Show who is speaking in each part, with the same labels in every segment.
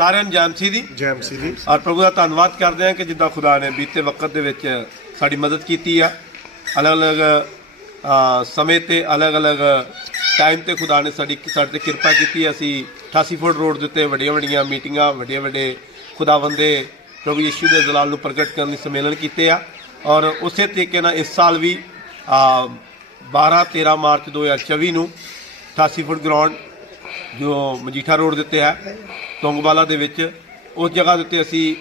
Speaker 1: ਸਾਰਿਆਂ ਨੂੰ ਜੈਮਸੀ ਦੀ।
Speaker 2: ਜੈ ਮਸੀਹ ਦੀ।
Speaker 1: ਔਰ ਪ੍ਰਭੂ ਦਾ ਧੰਨਵਾਦ ਕਰਦੇ ਹਾਂ ਕਿ ਜਿੱਦਾਂ ਖੁਦਾ ਨੇ ਬੀਤੇ ਵਕਤ ਦੇ ਵਿੱਚ ਸਾਡੀ ਮਦਦ ਕੀਤੀ ਆ। ਅਲੱਗ-ਅਲੱਗ ਸਮੇਂ ਤੇ ਅਲੱਗ-ਅਲੱਗ ਟਾਈਮ ਤੇ ਖੁਦਾ ਨੇ ਸਾਡੀ ਸਾਡੇ ਤੇ ਕਿਰਪਾ ਕੀਤੀ। ਅਸੀਂ 88 ਫੁੱਟ ਰੋਡ ਦੇ ਉੱਤੇ ਵੱਡੀਆਂ-ਵੱਡੀਆਂ ਮੀਟਿੰਗਾਂ ਵੱਡੇ-ਵੱਡੇ ਖੁਦਾਵੰਦ ਪ੍ਰਭੂ ਯਿਸੂ ਦੇ ਜਲਾਲ ਨੂੰ ਪ੍ਰਗਟ ਕਰਨ ਲਈ ਸੰਮੇਲਨ ਕੀਤੇ ਆ। ਔਰ ਉਸੇ ਤਰੀਕੇ ਨਾਲ ਇਸ ਸਾਲ ਵੀ ਅ, 12-13 ਮਾਰਚ 2024 ਨੂੰ 88 ਫੁੱਟ ਗਰਾਊਂਡ ਜੋ ਮਜੀਠਾ ਰੋਡ ਦੇ ਉੱਤੇ ਹੈ ਤੁੰਗਵਾਲਾ ਦੇ ਵਿੱਚ ਉਸ ਜਗ੍ਹਾ ਦੇ ਉੱਤੇ ਅਸੀਂ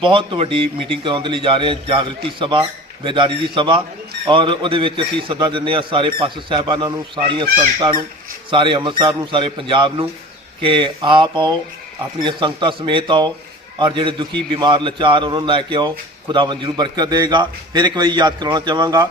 Speaker 1: ਬਹੁਤ ਵੱਡੀ ਮੀਟਿੰਗ ਕਰਾਉਣ ਦੇ ਲਈ ਜਾ ਰਹੇ ਹਾਂ ਜਾਗਰਤੀ ਸਭਾ ਬੇਦਾਰੀ ਦੀ ਸਭਾ ਔਰ ਉਹਦੇ ਵਿੱਚ ਅਸੀਂ ਸੱਦਾ ਦਿੰਦੇ ਹਾਂ ਸਾਰੇ ਪਾਸਟਰ ਸਾਹਿਬਾਨਾਂ ਨੂੰ ਸਾਰੀਆਂ ਸੰਗਤਾਂ ਨੂੰ ਸਾਰੇ ਅੰਮ੍ਰਿਤਸਰ ਨੂੰ ਸਾਰੇ ਪੰਜਾਬ ਨੂੰ ਕਿ ਆਪ ਆਓ ਆਪਣੀਆਂ ਸੰਗਤਾਂ ਸਮੇਤ ਆਓ ਔਰ ਜਿਹੜੇ ਦੁਖੀ ਬਿਮਾਰ ਲਾਚਾਰ ਉਹਨਾਂ ਨੂੰ ਲੈ ਕੇ ਆਓ ਖੁਦਾਵੰਦ ਜਰੂਰ ਬਰਕਤ ਦੇਗਾ ਫਿਰ ਇੱਕ ਵਾਰੀ ਯਾਦ ਕਰਾਉਣਾ ਚਾਹਾਂਗਾ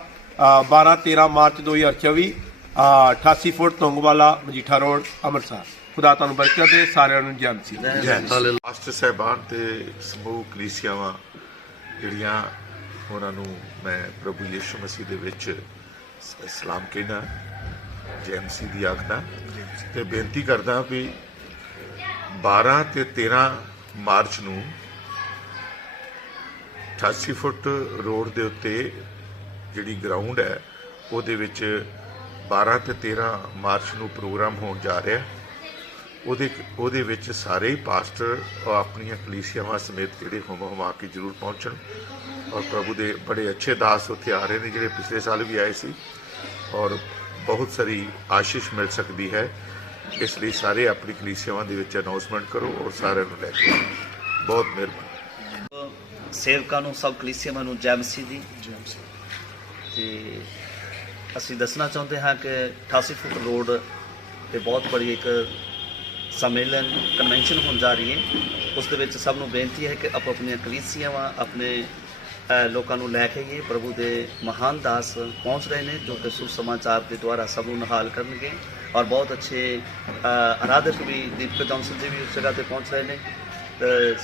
Speaker 1: 12 13 ਮਾਰਚ 2024 ਅ, 88 ਫੁੱਟ ਤੁੰਗਵਾਲਾ ਮਜੀਠਾ ਰੋਡ ਅੰਮ੍ਰਿਤਸਰ। ਖੁਦਾ ਤੁਹਾਨੂੰ ਬਰਕਤ ਦੇ ਸਾਰਿਆਂ ਨੂੰ ਜੈ ਮਸੀਹ।
Speaker 2: ਜੈ
Speaker 3: ਮਾਸਟਰ ਸਾਹਿਬਾਨ ਤੇ ਸਮੂਹ ਕਲੀਸਿਆਵਾਂ ਜਿਹੜੀਆਂ ਉਹਨਾਂ ਨੂੰ ਮੈਂ ਪ੍ਰਭੂ ਯਿਸੂ ਮਸੀਹ ਦੇ ਵਿੱਚ ਸ- ਸਲਾਮ ਕਹਿਣਾ ਜੈਮਸੀ ਦੀ ਆਖਦਾ ਤੇ ਬੇਨਤੀ ਕਰਦਾ ਵੀ 12 ਤੇ 13 ਮਾਰਚ ਨੂੰ 88 ਫੁੱਟ ਰੋਡ ਦੇ ਉੱਤੇ ਜਿਹੜੀ ਗਰਾਊਂਡ ਹੈ ਉਹਦੇ ਵਿੱਚ 12 ਤੇ 13 ਮਾਰਚ ਨੂੰ ਪ੍ਰੋਗਰਾਮ ਹੋਣ ਜਾ ਰਿਹਾ ਹੈ। ਉਹਦੇ ਉਹਦੇ ਵਿੱਚ ਸਾਰੇ ਹੀ ਪਾਸਟਰ ਆਪਣੀਆਂ ਕਲੀਸਿਆਵਾਂ ਸਮੇਤ ਜਿਹੜੇ ਹੁਮ ਹੁਮਾ ਕੇ ਜ਼ਰੂਰ ਪਹੁੰਚਣ। ਔਰ ਪ੍ਰਭੂ ਦੇ ਬੜੇ ਅੱਛੇ ਦਾਸ ਉੱਥੇ ਆ ਰਹੇ ਨੇ ਜਿਹੜੇ ਪਿਛਲੇ ਸਾਲ ਵੀ ਆਏ ਸੀ। ਔਰ ਬਹੁਤ ਸਾਰੀ ਆਸ਼ੀਸ਼ ਮਿਲ ਸਕਦੀ ਹੈ। ਇਸ ਲਈ ਸਾਰੇ ਆਪਣੀ ਕਲੀਸਿਆਵਾਂ ਦੇ ਵਿੱਚ ਅਨਾਉਂਸਮੈਂਟ ਕਰੋ ਔਰ ਸਾਰਿਆਂ ਨੂੰ ਲੈ ਕੇ। ਬਹੁਤ ਮਿਹਰਬਾਨੀ।
Speaker 4: ਸੇਵਕਾਂ ਨੂੰ ਸਭ ਕਲੀਸਿਆਵਾਂ ਨੂੰ ਜੈ ਮਸੀਹ ਦੀ ਤੇ ਅਸੀਂ ਦੱਸਣਾ ਚਾਹੁੰਦੇ ਹਾਂ ਕਿ 88 ਫੁੱਟ ਰੋਡ ਤੇ ਬਹੁਤ ਬੜੀ ਇੱਕ ਸੰਮੇਲਨ ਕਨਵੈਨਸ਼ਨ ਹੋਣ ਜਾ ਰਹੀ ਹੈ। ਉਸ ਦੇ ਵਿੱਚ ਸਭ ਨੂੰ ਬੇਨਤੀ ਹੈ ਕਿ ਆਪੋ ਆਪਣੀਆਂ ਕਲੀਸਿਆਵਾਂ ਆਪਣੇ ਲੋਕਾਂ ਨੂੰ ਲੈ ਕੇ ਆਈਏ। ਪ੍ਰਭੂ ਦੇ ਮਹਾਨ ਦਾਸ ਪਹੁੰਚ ਰਹੇ ਨੇ, ਜੋ ਕਿ ਸੁਸਮਾਚਾਰ ਦੇ ਦੁਆਰਾ ਸਭ ਨੂੰ ਨਹਾਲ ਕਰਨਗੇ। ਔਰ ਬਹੁਤ ਅੱਛੇ ਆਰਾਧਕ ਵੀ ਦੀਪਕ ਕੌਂਸਲ ਜੀ ਵੀ ਉਸ ਜਗ੍ਹਾ ਤੇ ਪਹੁੰਚ ਰਹੇ ਨੇ।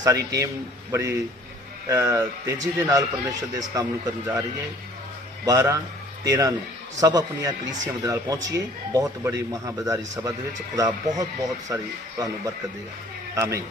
Speaker 4: ਸਾਰੀ ਟੀਮ ਬੜੀ ਤੇਜ਼ੀ ਦੇ ਨਾਲ ਪਰਮੇਸ਼ਰ ਦੇ ਇਸ ਕੰਮ ਨੂੰ ਕਰਨ ਜਾ ਰਹੀ ਹੈ। 12 13 ਨੂੰ। ਸਭ ਆਪਣੀਆਂ ਕਲੀਸਿਆਵਾਂ ਦੇ ਨਾਲ ਪਹੁੰਚੀਏ। ਬਹੁਤ ਬੜੀ ਮਹਾਬਦਾਰੀ ਸਭਾ ਦੇ ਵਿੱਚ। ਖੁਦਾ ਬਹੁਤ ਬਹੁਤ ਸਾਰੀ ਤੁਹਾਨੂੰ ਬਰਕਤ ਦੇਗਾ। ਆਮੀਨ।